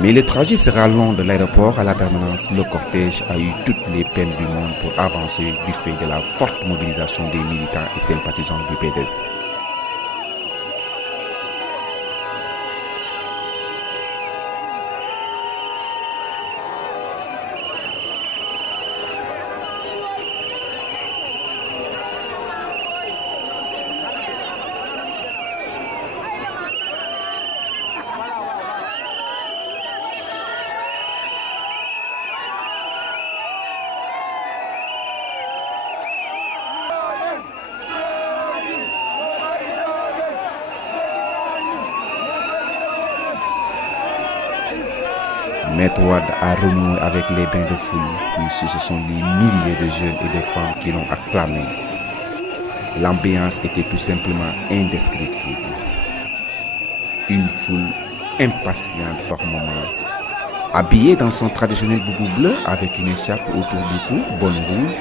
Mais le trajet sera long de l'aéroport à la permanence. Le cortège a eu toutes les peines du monde pour avancer du fait de la forte mobilisation des militants et sympathisants du PDS. Maître Wade a renoué avec les bains de foule, puis ce sont les milliers de jeunes et de femmes qui l'ont acclamé. L'ambiance était tout simplement indescriptible. Une foule impatiente par moments. Habillée dans son traditionnel boubou bleu avec une écharpe autour du cou, bonnet rouge,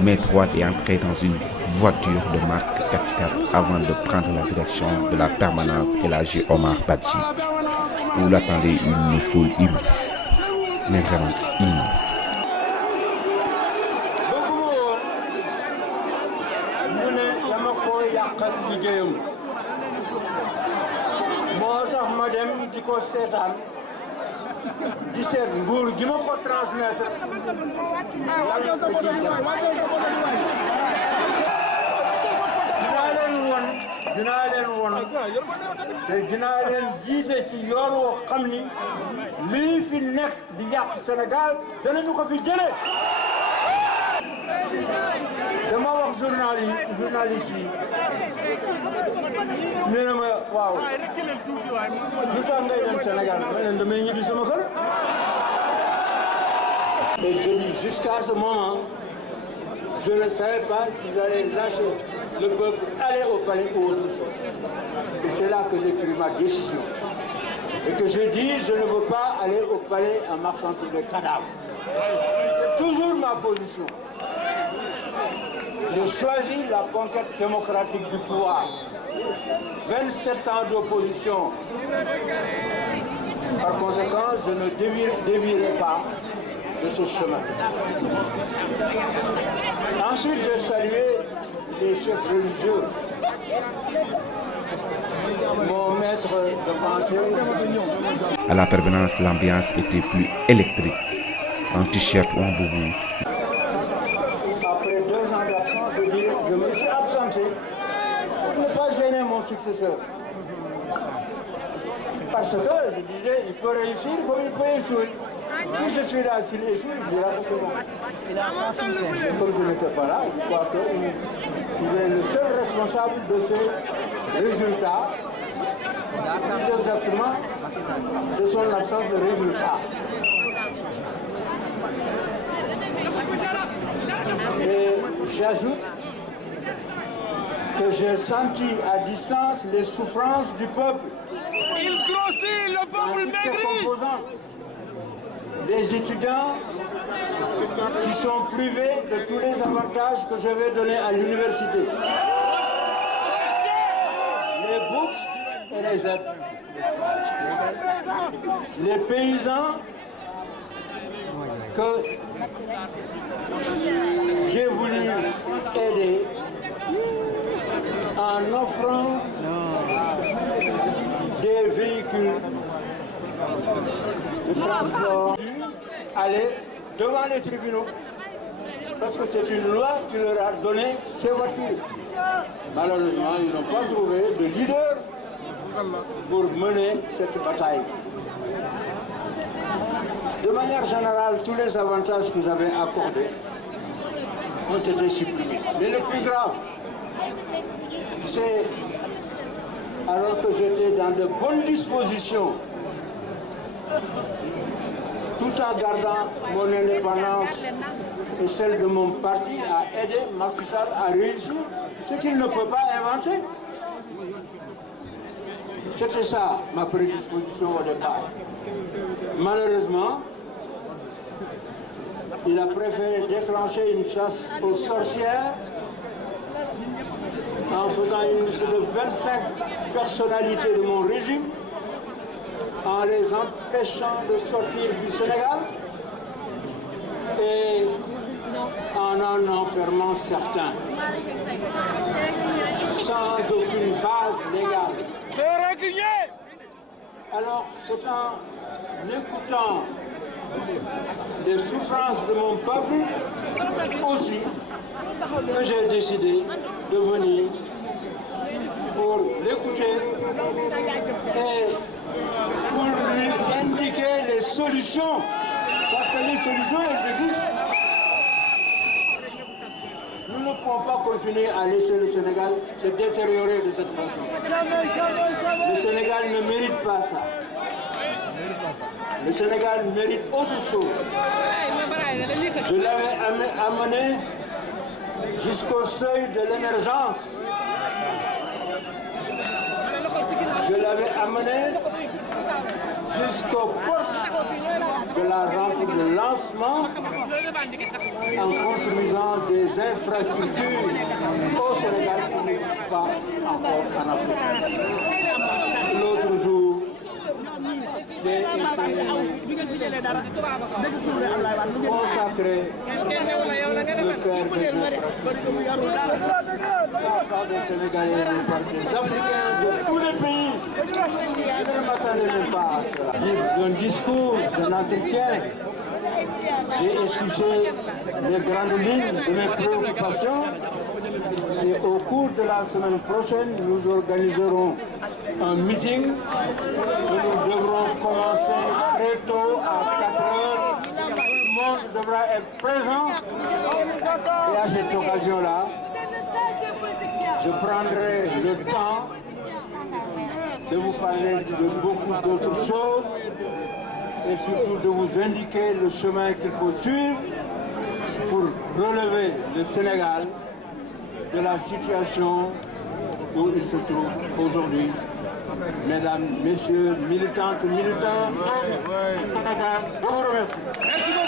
Maître Wade est entré dans une voiture de marque 4x4 avant de prendre la direction de la permanence Elhadji Omar Badji, où l'attendait une foule immense, mais vraiment immense. dinaa leen won te dinaa leen jiite ci yoon woo xam ni lii fi nekk di yàq Sénégal danañu ko fi jëlee. dama wax journaliste yi nee na ma waaw lu tax ngay dem Sénégal ma leen damay ñibbi sama kër. Et je dis jusqu'à ce moment je ne savais pas si j'allais lâcher le peuple, aller au palais ou autre chose. Et c'est là que j'ai pris ma décision. Et que je dis, je ne veux pas aller au palais en marchant sur des cadavres. C'est toujours ma position. J'ai choisi la conquête démocratique du pouvoir. 27 ans d'opposition. Par conséquent, je ne dévierai pas de ce chemin. Ensuite, j'ai salué les chefs religieux, mon maître de pensée. À la permanence, l'ambiance était plus électrique, en t-shirt ou en boubou. Après 2 ans d'absence, je me suis absenté pour ne pas gêner mon successeur. Parce que je disais, il peut réussir comme il peut échouer. Si je suis là, s'il échoue, je dirai que c'est bon. Comme je n'étais pas là, je crois qu'il est le seul responsable de ces résultats, plus exactement de son absence de résultats. Et j'ajoute que j'ai senti à distance les souffrances du peuple. Il grossit, le peuple maigrit. Les étudiants qui sont privés de tous les avantages que je vais donner à l'université. Les bourses et les aides. Les paysans que j'ai voulu aider en offrant des véhicules de transport, aller devant les tribunaux, parce que c'est une loi qui leur a donné ces voitures. Malheureusement, ils n'ont pas trouvé de leader pour mener cette bataille. De manière générale, tous les avantages que j'avais accordés ont été supprimés. Mais le plus grave, c'est alors que j'étais dans de bonnes dispositions, tout en gardant mon indépendance et celle de mon parti, à aider Macky Sall à réussir ce qu'il ne peut pas inventer. C'était ça ma prédisposition au départ. Malheureusement, il a préféré déclencher une chasse aux sorcières en faisant une liste de 25 personnalités de mon régime en les empêchant de sortir du Sénégal et en enfermant certains sans aucune base légale. Alors, c'est en écoutant les souffrances de mon peuple aussi que j'ai décidé de venir pour l'écouter et pour lui indiquer les solutions, parce que les solutions, elles existent. Nous ne pouvons pas continuer à laisser le Sénégal se détériorer de cette façon. Le Sénégal ne mérite pas ça. Le Sénégal mérite autre chose. Je l'avais amené jusqu'au seuil de l'émergence. Je l'avais amené jusqu'au porte de la rampe de lancement en construisant des infrastructures au Sénégal qui n'existent pas encore en Afrique. L'autre jour, j'ai été consacré le père des Sénégalais, par des Africains de tous les pays. Je ne m'attendais même pas à cela. Un discours, un entretien, j'ai esquissé les grandes lignes de mes préoccupations et au cours de la semaine prochaine, nous organiserons un meeting que nous devrons commencer très tôt à 4 heures. Tout le monde devra être présent et à cette occasion-là, je prendrai le temps de vous parler de beaucoup d'autres choses et surtout de vous indiquer le chemin qu'il faut suivre pour relever le Sénégal de la situation où il se trouve aujourd'hui. Mesdames, messieurs, militantes, militants, je vous remercie.